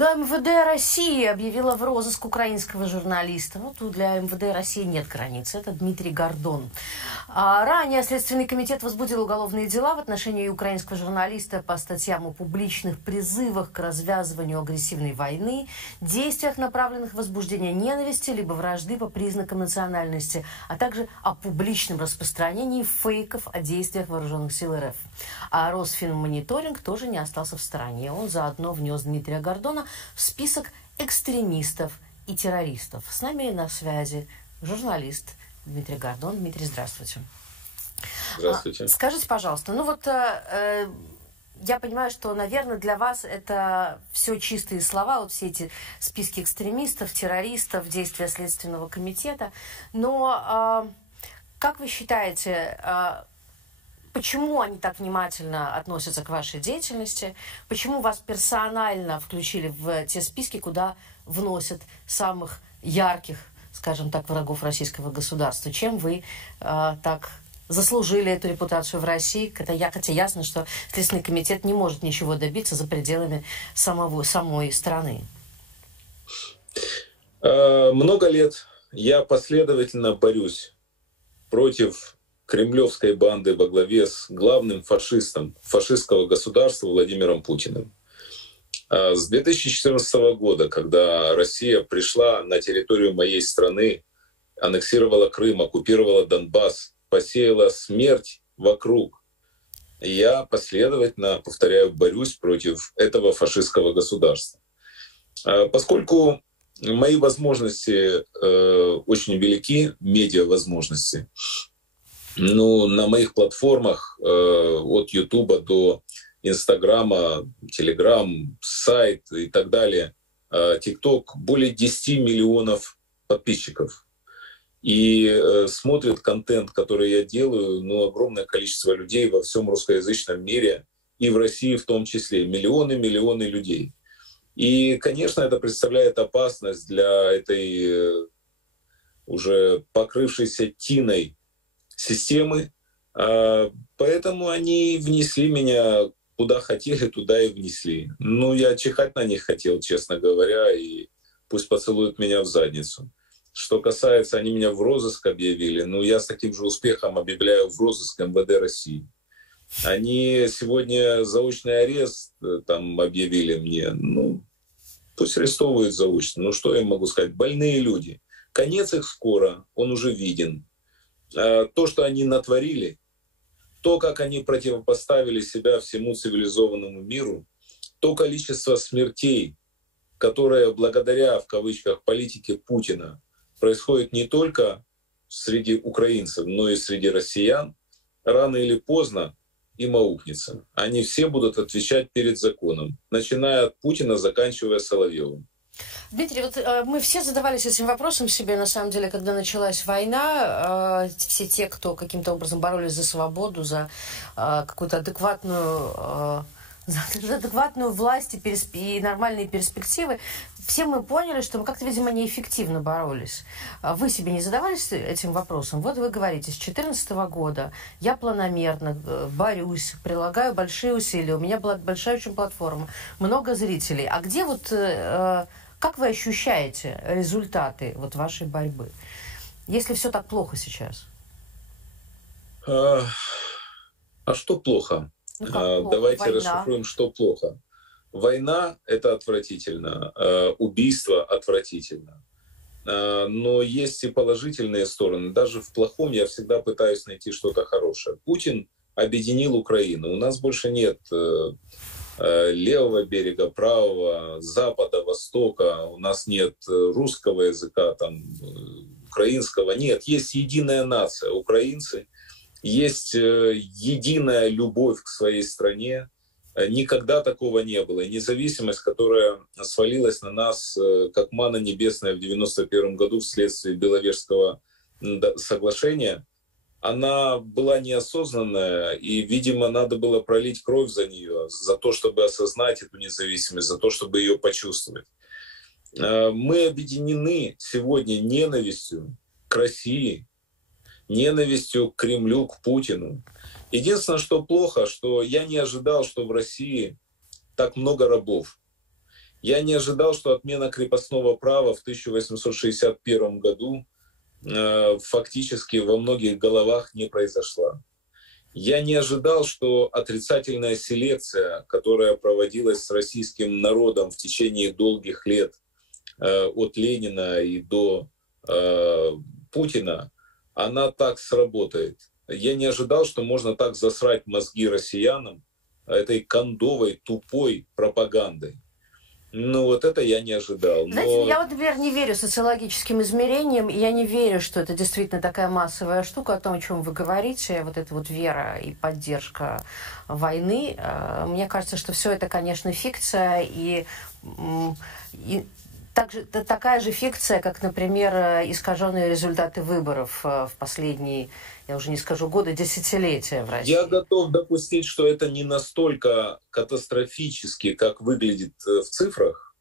Да, МВД России объявила в розыск украинского журналиста. Ну, тут для МВД России нет границ. Это Дмитрий Гордон. Ранее Следственный комитет возбудил уголовные дела в отношении украинского журналиста по статьям о публичных призывах к развязыванию агрессивной войны, действиях, направленных в возбуждение ненависти либо вражды по признакам национальности, а также о публичном распространении фейков о действиях вооруженных сил РФ. А Росфинмониторинг тоже не остался в стороне. Он заодно внес Дмитрия Гордона в список экстремистов и террористов. С нами на связи журналист Дмитрий Гордон. Дмитрий, здравствуйте. Здравствуйте. Скажите, пожалуйста, я понимаю, что, наверное, для вас это все чистые слова, вот все эти списки экстремистов, террористов, действия Следственного комитета. Но как вы считаете, почему они так внимательно относятся к вашей деятельности? Почему вас персонально включили в те списки, куда вносят самых ярких, скажем так, врагов российского государства? Чем вы так заслужили эту репутацию в России? Хотя ясно, что Следственный комитет не может ничего добиться за пределами самой страны. Много лет я последовательно борюсь против кремлевской банды во главе с главным фашистом фашистского государства Владимиром Путиным. С 2014 года, когда Россия пришла на территорию моей страны, аннексировала Крым, оккупировала Донбасс, посеяла смерть вокруг, я последовательно, повторяю, борюсь против этого фашистского государства. Поскольку мои возможности очень велики, медиа-возможности, на моих платформах от Ютуба до Инстаграма, Телеграм, сайт и так далее, ТикТок, более 10 миллионов подписчиков. И смотрят контент, который я делаю, огромное количество людей во всем русскоязычном мире, и в России в том числе. Миллионы людей. И, конечно, это представляет опасность для этой уже покрывшейся тиной системы. Поэтому они внесли меня куда хотели, туда и внесли. Я чихать на них хотел, честно говоря, и пусть поцелуют меня в задницу. Что касается, они меня в розыск объявили, я с таким же успехом объявляю в розыск МВД России. Они сегодня заочный арест там объявили мне. Пусть арестовывают заочно. Что я могу сказать? Больные люди. Конец их скоро, он уже виден. То, что они натворили, то, как они противопоставили себя всему цивилизованному миру, то количество смертей, которое благодаря, в кавычках, политике Путина происходит не только среди украинцев, но и среди россиян, рано или поздно им аукнется. Они все будут отвечать перед законом, начиная от Путина, заканчивая Соловьевым. Дмитрий, мы все задавались этим вопросом себе, на самом деле, когда началась война. Все те, кто каким-то образом боролись за свободу, за какую-то адекватную власть и нормальные перспективы, все мы поняли, что мы как-то, видимо, неэффективно боролись. Вы себе не задавались этим вопросом? Вот вы говорите, с 2014 года я планомерно борюсь, прилагаю большие усилия, у меня была большая очень платформа, много зрителей. А где как вы ощущаете результаты вашей борьбы, если все так плохо сейчас? А что плохо? Плохо? Давайте Война. расшифруем, что плохо. Война — это отвратительно, убийство — отвратительно. Но есть и положительные стороны. Даже в плохом я всегда пытаюсь найти что-то хорошее. Путин объединил Украину. У нас больше нет левого берега, правого, запада, востока. У нас нет русского языка, украинского. Нет, есть единая нация, украинцы. Есть единая любовь к своей стране. Никогда такого не было. И независимость, которая свалилась на нас, как манна небесная в 1991 году вследствие Беловежского соглашения, она была неосознанная, и, видимо, надо было пролить кровь за нее, за то, чтобы осознать эту независимость, за то, чтобы ее почувствовать. Мы объединены сегодня ненавистью к России, ненавистью к Кремлю, к Путину. Единственное, что плохо, что я не ожидал, что в России так много рабов. Я не ожидал, что отмена крепостного права в 1861 году фактически во многих головах не произошла. Я не ожидал, что отрицательная селекция, которая проводилась с российским народом в течение долгих лет, от Ленина и до Путина, она так сработает. Я не ожидал, что можно так засрать мозги россиянам этой кондовой, тупой пропагандой. Ну вот это я не ожидал. Знаете, я вот, например, не верю социологическим измерениям, и я не верю, что это действительно такая массовая штука, о том, о чем вы говорите, вот эта вот вера и поддержка войны. Мне кажется, что все это, конечно, фикция, и такая же фикция, как, например, искаженные результаты выборов в последние, я уже не скажу годы, десятилетия в России. Я готов допустить, что это не настолько катастрофически, как выглядит в цифрах.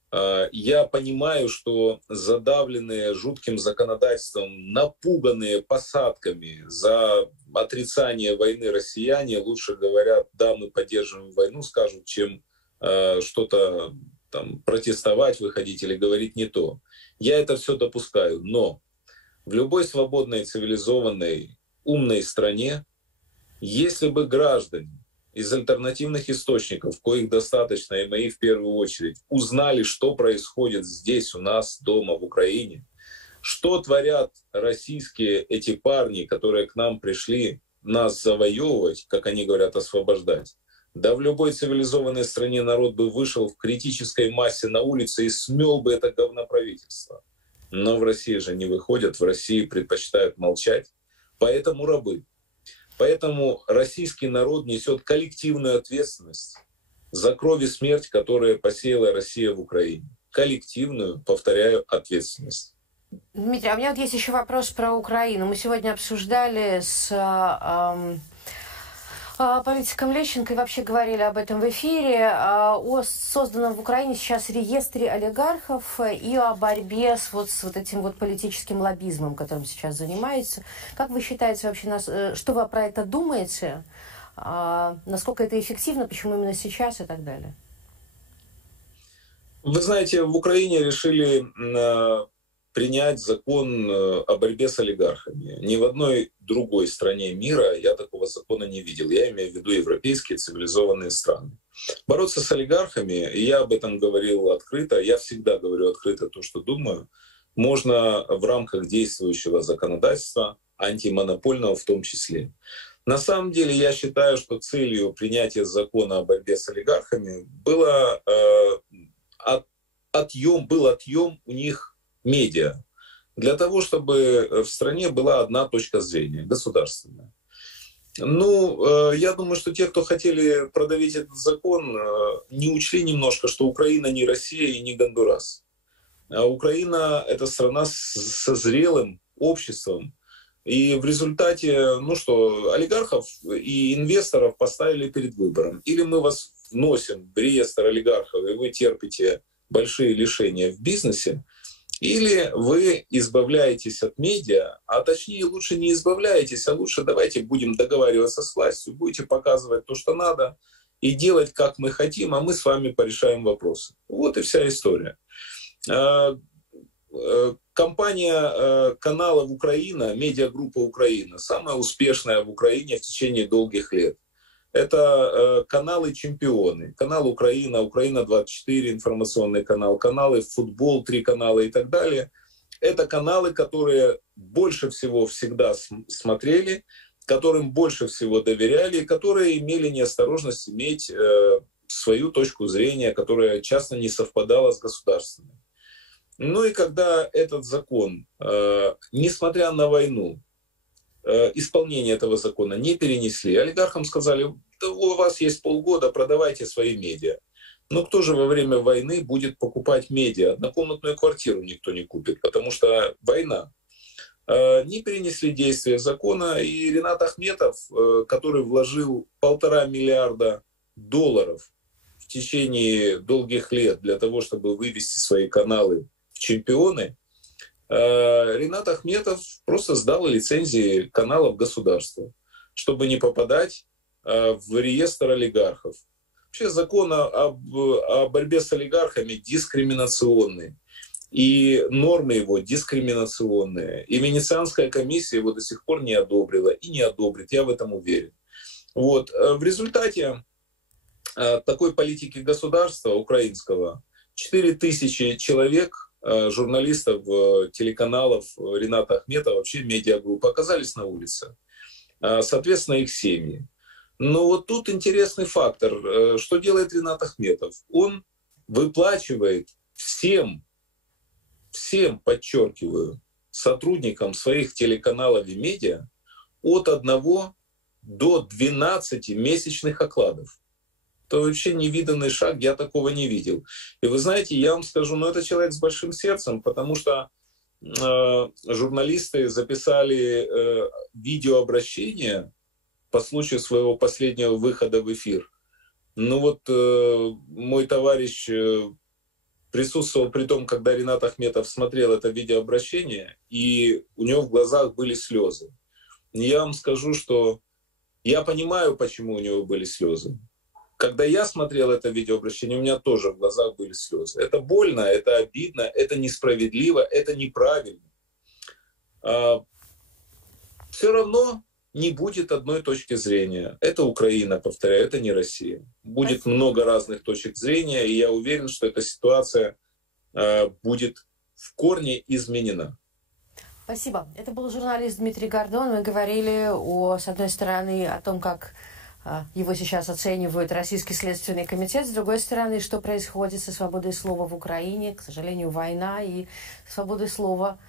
Я понимаю, что задавленные жутким законодательством, напуганные посадками за отрицание войны россияне лучше говорят: да, мы поддерживаем войну, скажут, чем что-то там протестовать, выходить или говорить не то. Я это все допускаю, но в любой свободной, цивилизованной, умной стране, если бы граждане из альтернативных источников, коих достаточно, и мои в первую очередь, узнали, что происходит здесь у нас дома в Украине, что творят российские эти парни, которые к нам пришли нас завоевывать, как они говорят, освобождать. Да в любой цивилизованной стране народ бы вышел в критической массе на улице и смел бы это говноправительство. Но в России же не выходят, в России предпочитают молчать. Поэтому рабы. Поэтому российский народ несет коллективную ответственность за кровь и смерть, которые посеяла Россия в Украине. Коллективную, повторяю, ответственность. Дмитрий, а у меня вот есть еще вопрос про Украину. Мы сегодня обсуждали с политиком Лещенко и вообще говорили об этом в эфире, о созданном в Украине сейчас реестре олигархов и о борьбе с вот этим вот политическим лоббизмом, которым сейчас занимается. Как вы считаете вообще, что вы про это думаете? Насколько это эффективно, почему именно сейчас и так далее? Вы знаете, в Украине решили принять закон о борьбе с олигархами. Ни в одной другой стране мира я такого закона не видел. Я имею в виду европейские цивилизованные страны. Бороться с олигархами, и я об этом говорил открыто, я всегда говорю открыто то, что думаю, можно в рамках действующего законодательства, антимонопольного в том числе. На самом деле я считаю, что целью принятия закона о борьбе с олигархами был отъем у них медиа, для того, чтобы в стране была одна точка зрения, государственная. Ну, я думаю, что те, кто хотели продавить этот закон, не учли немножко, что Украина не Россия и не Гондурас. А Украина — это страна со зрелым обществом. И в результате, олигархов и инвесторов поставили перед выбором. Или мы вас вносим в реестр олигархов, и вы терпите большие лишения в бизнесе, или вы избавляетесь от медиа, а точнее лучше не избавляетесь, а лучше давайте будем договариваться с властью, будете показывать то, что надо, и делать, как мы хотим, а мы с вами порешаем вопросы. Вот и вся история. Компания каналов Украина, медиагруппа Украина, самая успешная в Украине в течение долгих лет. Это каналы-чемпионы. Канал Украина, Украина-24, информационный канал, каналы Футбол, 3 канала и так далее. Это каналы, которые больше всего всегда смотрели, которым больше всего доверяли, которые имели неосторожность иметь свою точку зрения, которая часто не совпадала с государственной. Ну и когда этот закон, несмотря на войну, исполнение этого закона не перенесли, олигархам сказали: да, у вас есть полгода, продавайте свои медиа. Но кто же во время войны будет покупать медиа? Однокомнатную квартиру никто не купит, потому что война. Не перенесли действие закона, и Ринат Ахметов, который вложил $1,5 миллиарда в течение долгих лет для того, чтобы вывести свои каналы в чемпионы, Ринат Ахметов просто сдал лицензии каналов государству, чтобы не попадать в реестр олигархов. вообще закон о борьбе с олигархами дискриминационный. И нормы его дискриминационные. И Венецианская комиссия его до сих пор не одобрила и не одобрит, я в этом уверен. Вот. В результате такой политики государства украинского 4000 человек, журналистов, телеканалов Рената Ахметова, вообще медиагрупп, оказались на улице. Соответственно, их семьи. Но вот тут интересный фактор. Что делает Ренат Ахметов? Он выплачивает всем, подчеркиваю, сотрудникам своих телеканалов и медиа от 1 до 12 месячных окладов. Это вообще невиданный шаг, я такого не видел. И вы знаете, я вам скажу, это человек с большим сердцем, потому что журналисты записали видеообращение по случаю своего последнего выхода в эфир. Мой товарищ присутствовал при том, когда Ренат Ахметов смотрел это видеообращение, и у него в глазах были слезы. И я вам скажу, что я понимаю, почему у него были слезы. Когда я смотрел это видеообращение, у меня тоже в глазах были слезы. Это больно, это обидно, это несправедливо, это неправильно. Все равно не будет одной точки зрения. Это Украина, повторяю, это не Россия. Будет много разных точек зрения, и я уверен, что эта ситуация будет в корне изменена. Спасибо. Это был журналист Дмитрий Гордон. Мы говорили, с одной стороны, о том, как его сейчас оценивает Российский следственный комитет, с другой стороны, что происходит со свободой слова в Украине. К сожалению, война, и свободой слова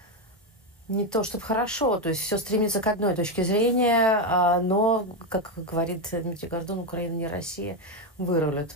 не то чтобы хорошо, то есть все стремится к одной точке зрения, но, как говорит Дмитрий Гордон, Украина не Россия, вырулит.